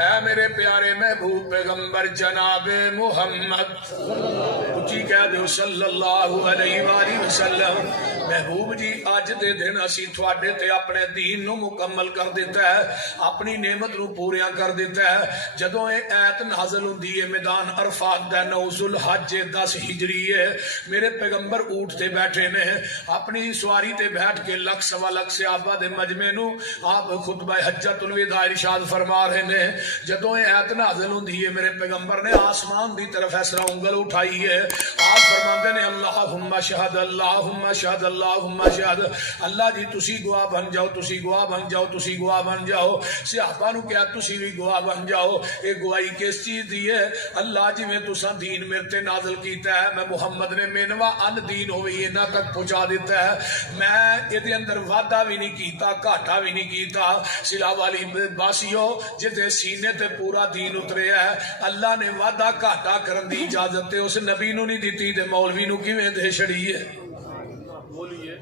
اے میرے پیارے محبوب پیغمبر جناب محمد اچھی کہہ دو صلی اللہ علیہ وآلہ وسلم محبوب جی اج دے دن اسی تھوڑے تے اپنے دین نو مکمل کر دیتا ہے اپنی نعمت نو پوریاں کر دیتا ہے جدوں اے ایت نازل ہوندی ہے میدان عرفات دا 9 ذوالحج 10 ہجری ہے میرے پیغمبر اونٹ تے بیٹھے نے اپنی سواری تے بیٹھ کے لکھ سوا لکھ صحابہ دے مجمع نو آپ خطبہ حجۃ الوداع ارشاد فرما رہے نے جدوں اے ایت نازل ہوندی ہے میرے پیغمبر نے آسمان دی طرف اس طرح انگل اٹھائی ہے آپ فرماندے نے اللہم شہد اللہم شہد اللہم شہد اللہ جی تسی گواہ بن جاؤ تسی گواہ بن جاؤ تسی گواہ بن جاؤ صحابہ نو کہا تسی بھی گواہ بن جاؤ اے گواہی کس چیز دی ہے اللہ جی میں تساں دین میرے تے نازل کیتا ہے میں محمد نے مینوا ان دین ہوئی انہاں تک پہنچا دیتا ہے میں یہ اندر وعدہ بھی نہیں کیتا گھاٹا بھی نہیں کیتا سلا والی باسیو جتے سینے تے پورا دین اترے ہے اللہ نے وعدہ گھاٹا کرن دی اجازت تے اس نبی نو نہیں دیتی تے مولوی نو کیویں دے چھڑی ہے بولیے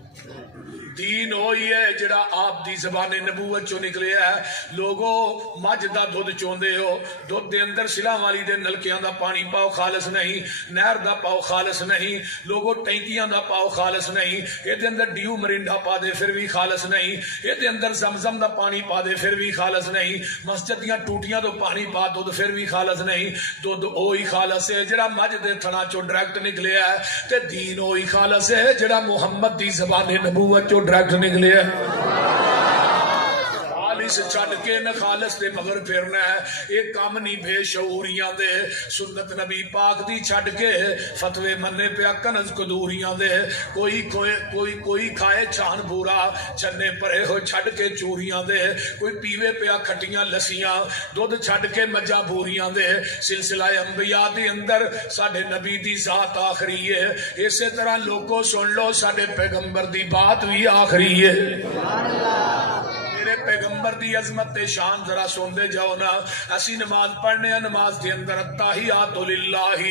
دین ہوئی ہے جڑا آپ دی زبان نبوت چو نکلے ہے لوگوں مجھ دا دودھ چوندے ہو دودھ دے اندر سلا والی دے نلکیاں دا پانی پاؤ خالص نہیں نہر دا پاؤ خالص نہیں لوگوں ٹینکیاں دا پاؤ خالص نہیں یہ دے اندر ڈیو مرنڈا پا دے پھر بھی خالص نہیں یہ دے اندر زمزم دا پانی پا دے پھر بھی خالص نہیں مسجد دیاں ٹوٹیاں تو پانی پا دودھ پھر بھی خالص نہیں دودھ اوہی خالص ہے جڑا مجھ دے تھنا چو ڈائریکٹ نکلے ہے تے دین اوہی خالص ہے جڑا محمد دی زبان نبوت چو ڈائریکٹ نکلے خالص چھڑ کے نہ خالص دے مگر پھرنا ہے ایک کام نہیں بے شعوریاں دے سنت نبی پاک دی چھڑ کے فتوے مننے پہ کنز قدوریاں دے کوئی کھائے چھان بورا چنے پرے ہو چھڑ کے چوریاں دے کوئی پیوے پہ کھٹیاں لسیاں دودھ چھڑ کے مجا بوریاں دے سلسلہ انبیاء دی اندر ساڑھے نبی دی ذات آخری ہے اسی طرح لوگوں سن لو ساڑھے پیغمبر دی بات بھی آخری ہے پیغمبر دی عظمت شان ذرا سن دے جاؤ نا اسی نماز پڑھنے ہیں نماز دے اندر التحیات للہ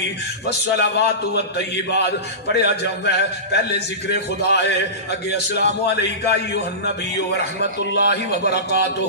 والصلوات والطیبات پڑھیا جاؤں ہے پہلے ذکر خدا ہے اگے السلام علیکہ ایھا النبی ورحمت اللہ وبرکاتہ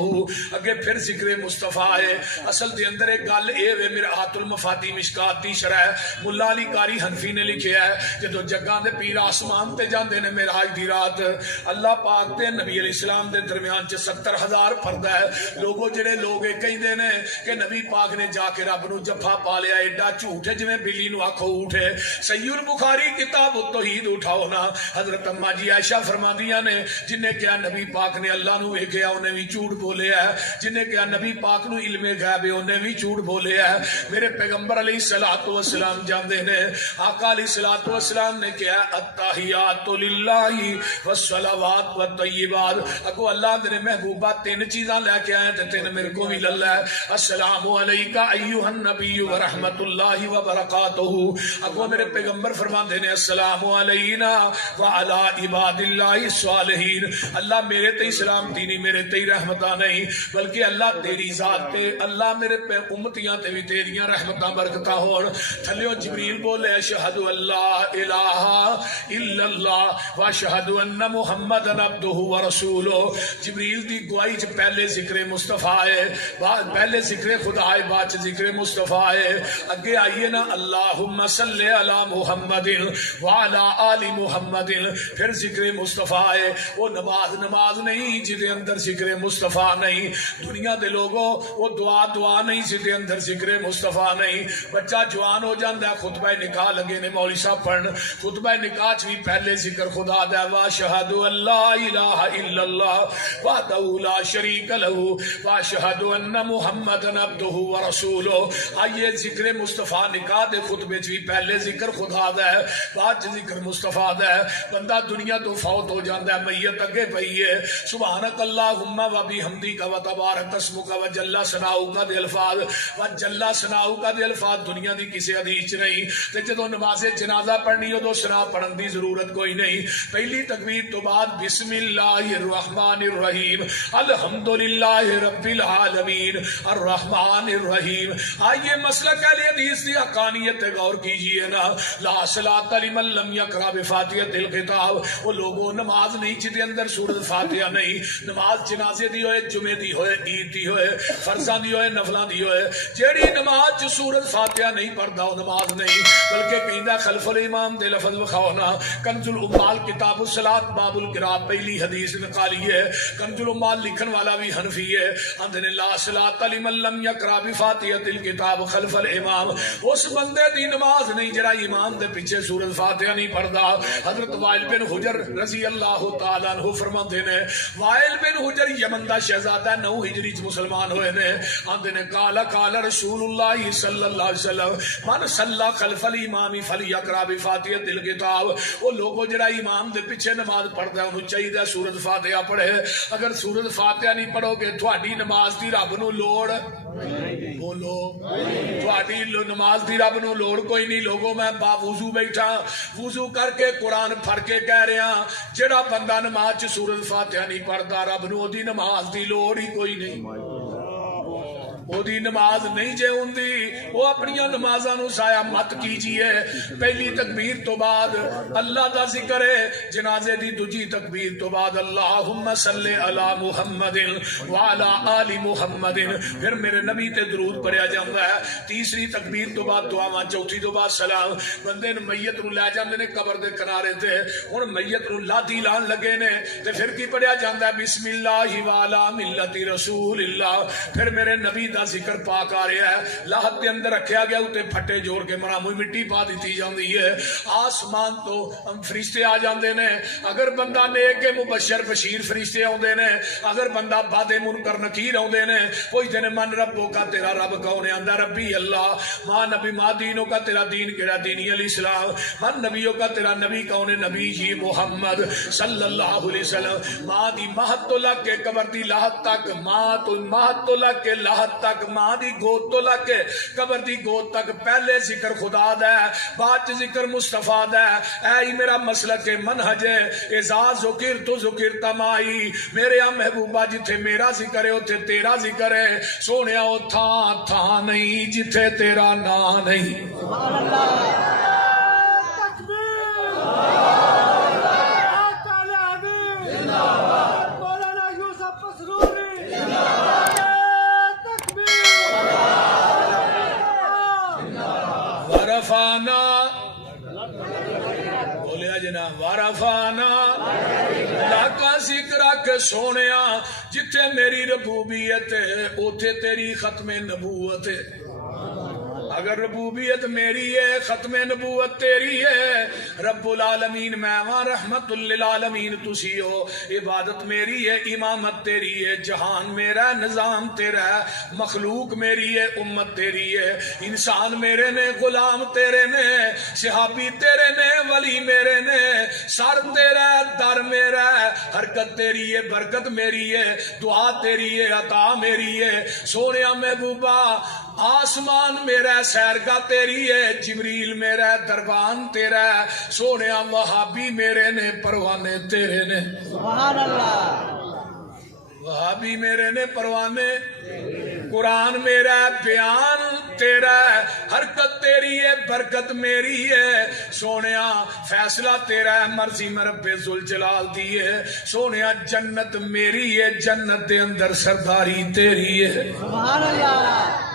اگے پھر ذکر مصطفیٰ ہے اصل دے اندر ایک گل اے وے مرآت المفاتیح مشکات دی شرح ملا علی قاری حنفی نے لکھیا ہے جدو جگاں دے پیر آسمان تے جاندے نے معراج دی رات اللہ پاک تے نبی علیہ السلام دے درمیان 70,000 فرد ہے لوگوں جڑے لوگ کہیں دے نے کہ نبی پاک نے جا کے رب نو جفا پا لیا ایڈا جھوٹ ہے جویں بلی نو آنکھوں اٹھے صحیح البخاری کتاب التوحید اٹھاؤ نا حضرت اما جی عائشہ فرماندیاں نے جن نے کہا نبی پاک نے اللہ نو ویکھیا انہیں بھی جھوٹ بولے ہے جن نے کہا نبی پاک نو علم غیب ہے انہیں بھی جھوٹ بولے ہے میرے پیغمبر علیہ الصلوۃ والسلام جاندے نے آقا علیہ الصلوۃ والسلام نے کہا التحیات للہ والصلوات والطیبات اگو اللہ دے محبوبہ تین چیزاں لے کے آئے تھے تین میرے کو بھی للہ ہے السلام علیکہ ایھا النبی ورحمت اللہ وبرکاتہ اگو میرے پیغمبر فرمان دینے السلام علینا وعلی عباد اللہ الصالحین اللہ میرے تے سلام دینی میرے تے رحمتہ نہیں بلکہ اللہ تیری ذات تے اللہ میرے پہ امتیاں تے بھی تیریاں رحمتہ برکتہ ہون تھلیوں جبریل بولے اشہد اللہ الہ الا اللہ واشہد ان محمد عبدہ ورسولہ جبریل دی گواہی چ پہلے ذکر مصطفیٰ ہے پہلے ذکر خدا ہے بعد ذکر مصطفیٰ ہے اگے آئیے نا اللہم صلی علی محمد وعلی آل محمد پھر ذکر مصطفیٰ ہے وہ نماز نہیں جدے اندر ذکر مصطفیٰ نہیں دنیا دے لوگوں وہ دعا نہیں جدے اندر ذکر مصطفیٰ نہیں بچہ جوان ہو جاندہ ہے خطبہ نکاح لگے نے مولوی صاحب پڑھن خطبہ نکاح چ بھی پہلے ذکر خدا دے واشہد اللہ الہ الا اللہ وحدہ لا شریک لہو واشہد ان محمد عبدہ ورسولہ آئیے ذکر مصطفیٰ نکاح دے خطبے چ بھی پہلے ذکر خدا دا ہے بعد ذکر مصطفیٰ دا ہے بندہ دنیا تو فوت ہو جاندہ ہے میت اگے پئی ہے سبحانک اللہم و بحمدک و تبارک اسمک و جل ثناؤک دے الفاظ و جل ثناؤک دے الفاظ دنیا دی کسی حدیث نہیں تے جدوں نماز جنازہ پڑھنی ہو تو ثنا پڑھن دی ضرورت کوئی نہیں پہلی تکبیر تو بعد بسم اللہ الرحمن الرحیم الحمد الحمدللہ رب العالمین الرحمن الرحیم. آئیے مسلک اہل حدیث کی حقانیت غور کیجئے نا. لا صلاۃ لمن لم یقرأ بفاتحۃ الکتاب. وہ لوگوں نماز نہیں جہدے اندر سورۃ فاتحہ نہیں. نماز جنازے دی ہوئے، جمعے دی ہوئے، عید دی ہوئے، فرضاں دی ہوئے، نفلاں دی ہوئے، جیڑی نماز چ سورۃ فاتحہ نہیں پڑھدا وہ نماز نہیں. بلکہ کہندا خلف الامام دے لفظ وکھاؤ نا. کنز الامال کتاب الصلاۃ باب القراء پہلی حدیث نکالی ہے. کنز الامال لکھن والا بھی حنفی ہے. اندر لا صلاۃ لمن لم یقرأ بفاتحۃ الکتاب خلف الامام. اس بندے دی نماز نہیں جڑا امام دے پیچھے سورۃ فاتحہ نہیں پڑھدا. حضرت وائل بن حجر رضی اللہ تعالی عنہ فرماندے نے، وائل بن حجر یمن دا شہزادہ 9 ہجری چ مسلمان ہوئے نے. آندے نے قال رسول اللہ صلی اللہ علیہ وسلم من صلی خلف الامام فلیقرأ بفاتحۃ الکتاب. وہ لوگوں جڑا امام دے پیچھے نماز پڑھدا انہوں چاہیے سورۃ فاتحہ پڑھے. اگر سورۃ فاتحہ نہیں پڑھو گے تہاڈی نماز دی رب نو لوڑ، بولو تہاڈی نماز دی رب نو لوڑ کوئی نہیں. لوگوں میں با وضو بیٹھا، وضو کر کے قرآن پڑھ کے کہہ رہا جڑا بندہ نماز چ سورۃ فاتحہ نہیں پڑھدا رب نو دی نماز دی لوڑ ہی کوئی نہیں. وہ دی نماز نہیں جے ہوندی. وہ اپنی نمازاں نو ضائع مت کیجیے. پہلی تکبیر تو بعد اللہ دا ذکر ہے. جنازے دی دوجی تکبیر تو بعد اللہم صلی علی محمد وعلی آل محمد، پھر میرے نبی تے درود پڑھیا جاندا ہے. تیسری تکبیر تو بعد دعاواں، چوتھی تو بعد سلام. بندے نو میت نو لے جاندے نے قبر دے کنارے تے. ہن میت نو لادی لان لگے نے تے پھر کی پڑھیا جاندا ہے بسم اللہ وعلی ملت رسول اللہ. پھر میرے نبی ذکر پاک آ رہا ہے. لاہت کے اندر رکھیا گیا اتنے پھٹے جوڑ کے مراموئی مٹی پا دیتی جاندی ہے. آسمان تو فرشتے آ جاندے نے. اگر بندہ نیک مبشر بشیر فرشتے آندے نے. اگر بندہ بد منکر نکیر آندے نے. پوچھتے نے من ربو کا تیرا رب کون ہے؟ آندا ربی اللہ. ماں نبی ماں دینوں کا تیرا دین کیڑا؟ دینی الاسلام. من نبیوں کا تیرا نبی کون ہے؟ نبی جی محمد صلی اللہ علیہ وسلم. ماں دی مہت تو لگ کے قبر دی لاہت تک، ماں تو مہت تو لگ کے لاہت تک، ماں دی گود تو لگ کے قبر دی گود تک پہلے ذکر خدا دا ہے، بعد ذکر مصطفیٰ دا ہے. اے میرا مسلک منہج ہے. اذا ذکر تو ذکر تمائی. میرے محبوبہ جتھے میرا ذکر ہے اتھے تیرا ذکر ہے. سونیا او تھاں تھاں نہیں جتھے تیرا نام نہیں. سبحان اللہ. بولیا جناب وارفانا لاکا ذکر کے سونیا جتھے میری ربوبیت ہے اوتھے تیری ختم نبوت ہے. اگر ربوبیت میری ہے ختم نبوت تیری ہے. رب العالمین میں وہاں رحمت للعالمین تسی ہو. عبادت میری ہے، امامت تیری ہے. جہان میرا نظام تیرا ہے. مخلوق میری ہے، امت تیری ہے. انسان میرے نے، غلام تیرے نے، صحابی تیرے نے، ولی میرے نے. سر تیرا ہے، در میرا ہے. حرکت تیری ہے، برکت میری ہے. دعا تیری ہے، عطا میری ہے. سونیا محبوبہ آسمان میرا ہے، سیرگاہ تیری ہے. جبریل میرا ہے، دربان تیرا ہے. سونیا وہابی میرے نے، پروانے تیرے نے. سبحان اللہ. وہابی میرے نے، پروانے. قرآن میرا ہے، بیان تیرا ہے. حرکت تیری ہے، برکت میری ہے. سونیا فیصلہ تیرا ہے، مرضی میں رب ذوالجلال دی ہے. سونیا جنت میری ہے، جنت دے اندر سرداری تیری ہے. سبحان اللہ.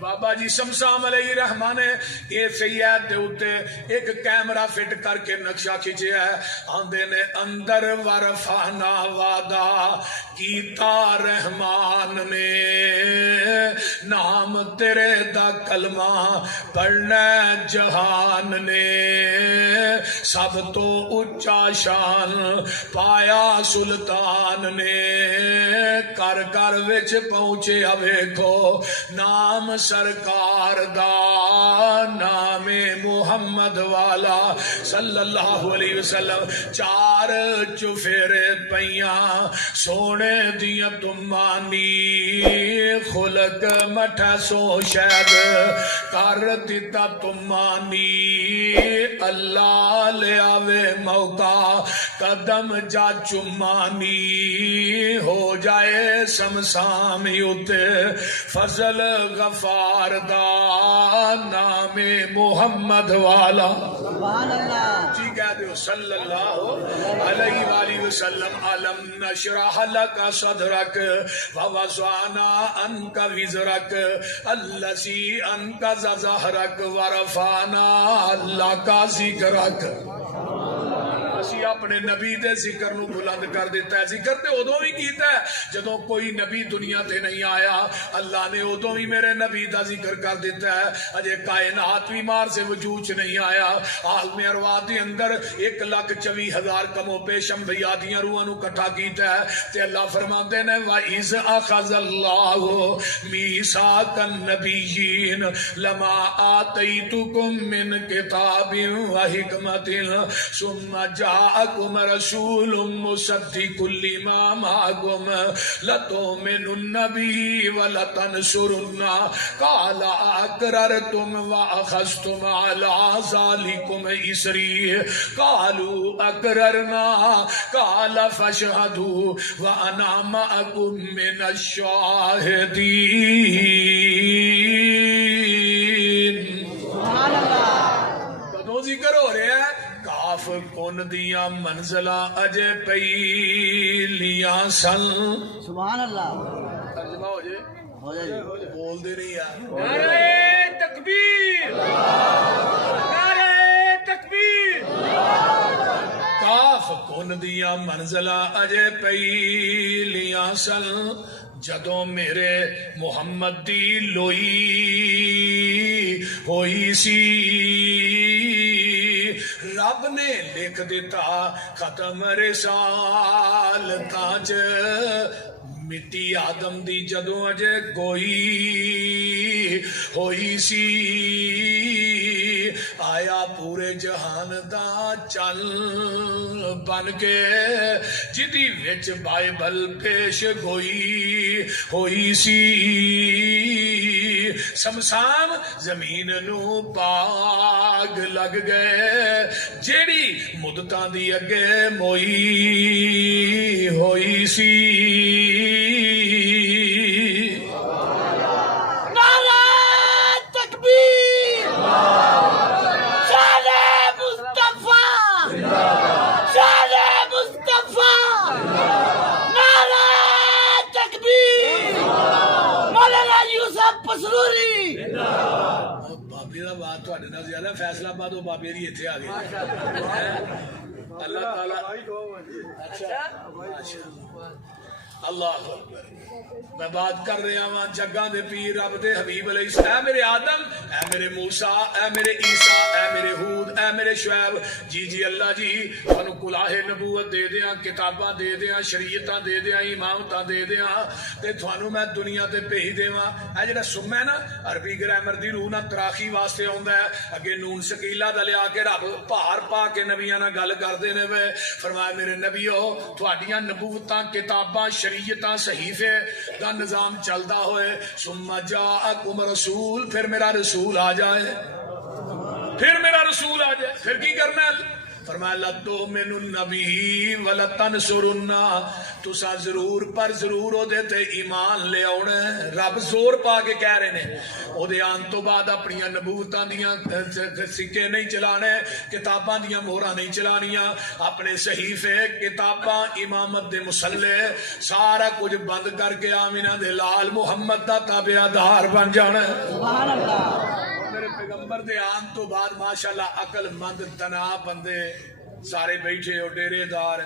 بابا جی شمشام علیہ رحمان نے یہ سید دے اوتے ایک کیمرہ فٹ کر کے نقشہ کھینچیا ہے. آندے نے اندر ورفانا وعدہ کیتا رحمان نے، نام تیرے دا کلمہ پڑھنا جہان نے. سب تو اچا شان پایا سلطان نے، کر کر وچ پہنچے ویکھو نام سرکار دا نام محمد والا صلی اللہ علیہ وسلم چار چفیرے پیاں سونے دیا تمانی خلق مٹھا سو شاید کر دیتا تمانی اللہ لے آوے موقع قدم جا چمانی ہو جائے سمسام یوتے فضل غفار دا نام محمد والا سبحان اللہ جی کہہ دیو صلی اللہ علیہ وآلہ وسلم علم نشرح لک صدرک ووضعنا انک وزرک اللذی انقض ظہرک ورفعنا لک ذکرک اسی اپنے نبی دے ذکر نو بلند کر دیتا ہے. ذکر تے ادوں بھی کیتا ہے جدوں کوئی نبی دنیا تے نہیں آیا. اللہ نے ادوں بھی میرے نبی دا ذکر کر دیتا ہے. اجے کائنات بھی مار سے وجود چ نہیں آیا. عالم ارواح دے اندر 1,24,000 کم و بیش انبیاء دیاں روحاں نو اکٹھا کیتا ہے تے اللہ فرماندے نے وَإِذْ أَخَذَ اللَّهُ مِيثَاقَ النَّبِيِّينَ لَمَا آتَيْتُكُم مِّن كِتَابٍ وَحِكْمَةٍ ثُمَّ جاءكم رسول مصدق لما معكم لتؤمنن به ولتنصرن قال أقررتم وأخذتم على ذلكم إصري قالوا أقررنا قال فاشهدوا وأنا معكم من الشاهدين. سبحان اللہ کدوں ذکر ہو رہا ہے؟ کاف کن دیا منزلہ اجے پہلیاں سن. سبحان اللہ ترجمہ ہو جائے ہو جائے بول دے نہیں یار. نعرہ تکبیر نعرہ تکبیر. کاف کن دیا منزلہ اجے پہلیاں سن جدوں میرے محمد دی لوئی ہوئی سی رب نے لکھ دیتا ختم رسالتاں چ مٹی آدم دی جدوں اجے گوئی ہوئی سی آیا پورے جہان دا چل بن کے جدی وچ بائبل پیش گوئی ہوئی سی سمسام زمین نو پاگ لگ گئے جیڑی مدتاں دی اگے موئی ہوئی سی. بابے دا بات تواڈے نال زیادہ فیصلہ آباد او بابے دی ایتھے آ گئے. اللہ تعالی اچھا اللہ اکبر. میں بات کر رہا ہاں جگاں دے پیر رب دے حبیب علیہ السلام. اے میرے آدم اے میرے موسیٰ اے میرے عیسیٰ اے میرے ہود اے میرے شعیب جی جی اللہ جی تانوں کلاہ نبوت دے دیاں کتاباں دے دیاں شریعتاں دے دیاں امامتاں دے دیاں تے تھانوں میں دنیا تے بھیج دیواں. اے جڑا سم ہے نا عربی گرامر دی روح نہ تراخی واسطے ہوندا ہے اگے نون سکیلا دا لیا کے رب بھار پا کے نبیاں نال گل کردے نے. وے فرمایا میرے نبیو تہاڈیاں نبوتاں کتاباں شریعتاں صحیفے دا نظام چلدا ہوئے ثم جاءکم رسول پھر میرا رسول آ جائے پھر کی کرنا ہے؟ فرمایا لَتُؤْمِنُنَّ بِهِ وَلَتَنْصُرُنَّ تسا ضرور پر ضرور او دے تے ایمان لے آونا. رب زور پا کے کہہ رہے نے او دے آن تو بعد اپنی نبوتاں دیاں سکے نہیں چلانے کتاباں دیاں مہراں نہیں چلانیاں اپنے صحیفے کتاباں امامت دے مسلح سارا کچھ بند کر کے آمینہ دے لال محمد دا تابعدار بن جانا. سبحان اللہ میرے پیغمبر دے آن تو بعد ماشاءاللہ عقل مند تنا بندے سارے بیٹھے اور ڈیرے دار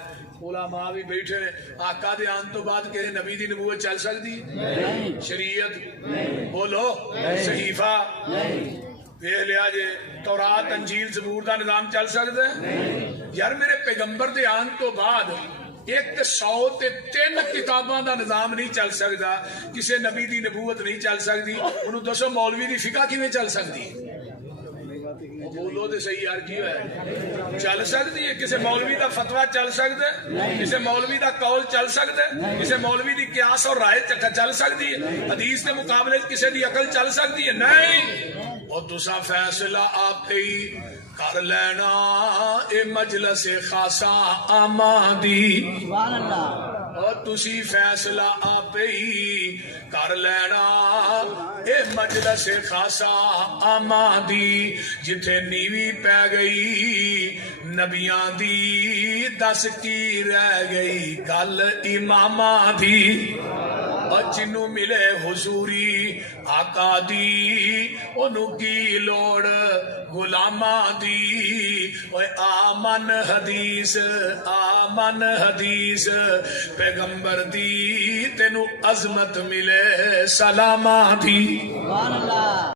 علماء بھی بیٹھے. آقا دے آن تو بعد کہ نبی دی نبوت چل سکتی شریعت بولو صحیفہ دیکھ لیا جے تورات انجیل زبور دا نظام چل سکتا ہے یار. میرے پیغمبر دے آن تو بعد ایک 100 ਤੇ 3 ਕਿਤਾਬਾਂ ਦਾ ਨਿਜ਼ਾਮ ਨਹੀਂ ਚੱਲ ਸਕਦਾ, ਕਿਸੇ ਨਬੀ ਦੀ ਨਬੂਵਤ ਨਹੀਂ ਚੱਲ ਸਕਦੀ, ਉਹਨੂੰ ਦੱਸੋ ਮੌਲਵੀ ਦੀ ਫਿਕਾ ਕਿਵੇਂ ਚੱਲ ਸਕਦੀ ਹੈ? ਬੋਲੋ ਤੇ ਸਹੀ ਯਾਰ, ਕੀ ਹੋਇਆ? ਚੱਲ ਸਕਦੀ ਹੈ? ਕਿਸੇ ਮੌਲਵੀ ਦਾ ਫਤਵਾ ਚੱਲ ਸਕਦਾ ਹੈ? ਕਿਸੇ ਮੌਲਵੀ ਦਾ ਕੌਲ ਚੱਲ ਸਕਦਾ ਹੈ? ਕਿਸੇ ਮੌਲਵੀ ਦੀ ਕਿਆਸ ਔਰ ਰਾਏ ਚੱਲ ਸਕਦੀ ਹੈ? ਹਦੀਸ ਦੇ ਮੁਕਾਬਲੇ ਕਿਸੇ ਦੀ ਅਕਲ ਚੱਲ ਸਕਦੀ ਹੈ? ਨਹੀਂ। ਉਹ ਤੁਸਾਂ ਫੈਸਲਾ ਆਪੇ ਹੀ ਕਰ ਲੈਣਾ, ਇਹ ਮਜਲਿਸ ਖਾਸਾ ਆਮਾਂ ਦੀ। سبحان اللہ اور تسی فیصلہ آپے ہی کر لینا، اے مجلس خاصا آماں دی، جتھے نیوی پہ گئی نبیاں دی، دس کی رہ گئی گل اماماں دی، اور جنوں ملے حضوری آقا دی، انہوں کی لوڑ غلاماں دی۔ اوے آمن حدیث آمن حدیث پیغمبر دی، تینو عظمت ملے سلاماں دی۔ سبحان اللہ